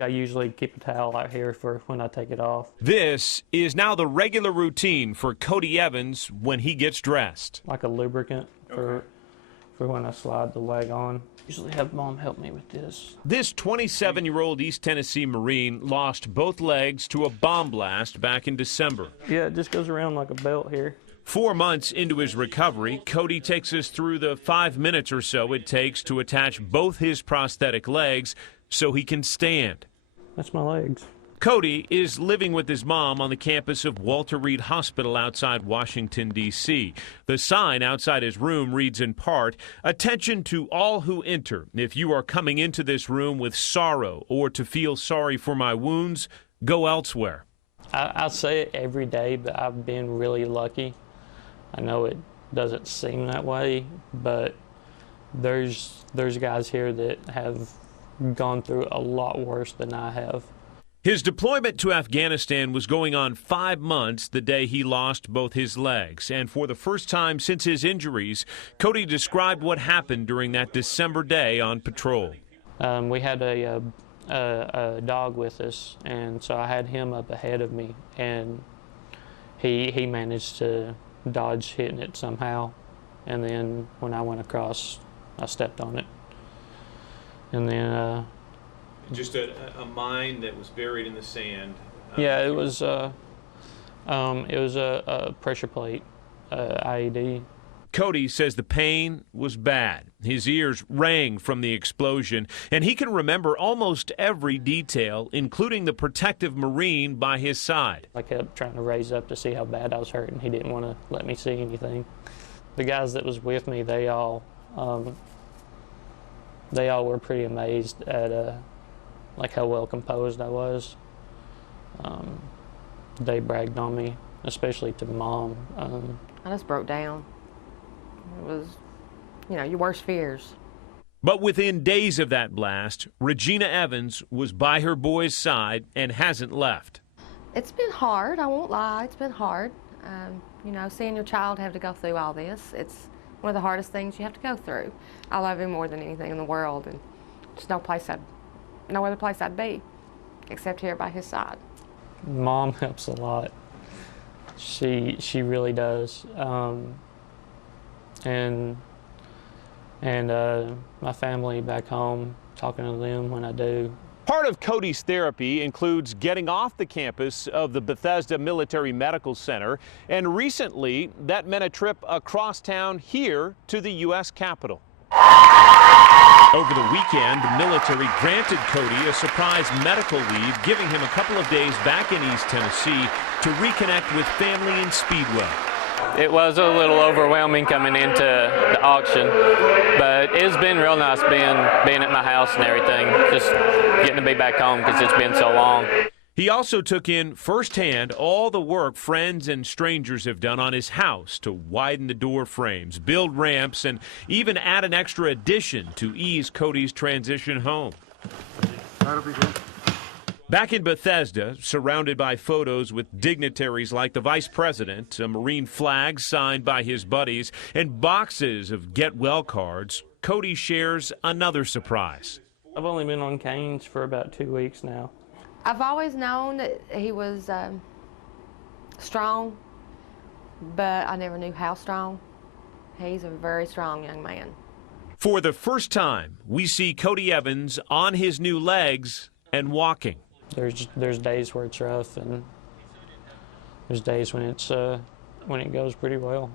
I usually keep a towel out here for when I take it off. This is now the regular routine for Cody Evans when he gets dressed. Like a lubricant for when I slide the leg on. Usually have Mom help me with this. This 27-year-old East Tennessee Marine lost both legs to a bomb blast back in December. Yeah, it just goes around like a belt here. 4 months into his recovery, Cody takes us through the 5 minutes or so it takes to attach both his prosthetic legs so he can stand. That's my legs. Cody is living with his mom on the campus of Walter Reed Hospital outside Washington, D.C. The sign outside his room reads in part, "Attention to all who enter. If you are coming into this room with sorrow or to feel sorry for my wounds, go elsewhere." I say it every day, but I've been really lucky. I know it doesn't seem that way, but there's guys here that have gone through a lot worse than I have. His deployment to Afghanistan was going on 5 months the day he lost both his legs. And for the first time since his injuries, Cody described what happened during that December day on patrol. We had a dog with us, and so I had him up ahead of me, and he managed to dodge hitting it somehow. And then when I went across, I stepped on it. And then just a mine that was buried in the sand. Yeah, it was a pressure plate, IED. Cody says the pain was bad. His ears rang from the explosion, and he can remember almost every detail, including the protective Marine by his side. I kept trying to raise up to see how bad I was hurting. He didn't want to let me see anything. The guys that was with me, they all were pretty amazed at like how well composed I was. They bragged on me, especially to Mom. I just broke down. It was, your worst fears. But within days of that blast, Regina Evans was by her boy's side and hasn't left. It's been hard, I won't lie, it's been hard. Seeing your child have to go through all this, it's one of the hardest things you have to go through. I love him more than anything in the world, and there's no other place I'd be except here by his side. Mom helps a lot. She really does. And my family back home, talking to them when I do. Part of Cody's therapy includes getting off the campus of the Bethesda Military Medical Center, and recently that meant a trip across town here to the U.S. Capitol. Over the weekend, the military granted Cody a surprise medical leave, giving him a couple of days back in East Tennessee to reconnect with family in Speedwell. It was a little overwhelming coming into the auction, but it's been real nice being at my house and everything, just getting to be back home because it's been so long. He also took in firsthand all the work friends and strangers have done on his house to widen the door frames, build ramps, and even add an extra addition to ease Cody's transition home. That'll be good. Back in Bethesda, surrounded by photos with dignitaries like the Vice President, a Marine flag signed by his buddies, and boxes of get well cards, Cody shares another surprise. I've only been on canes for about 2 weeks now. I've always known that he was strong, but I never knew how strong. He's a very strong young man. For the first time, we see Cody Evans on his new legs and walking. There's days where it's rough, and there's days when it goes pretty well.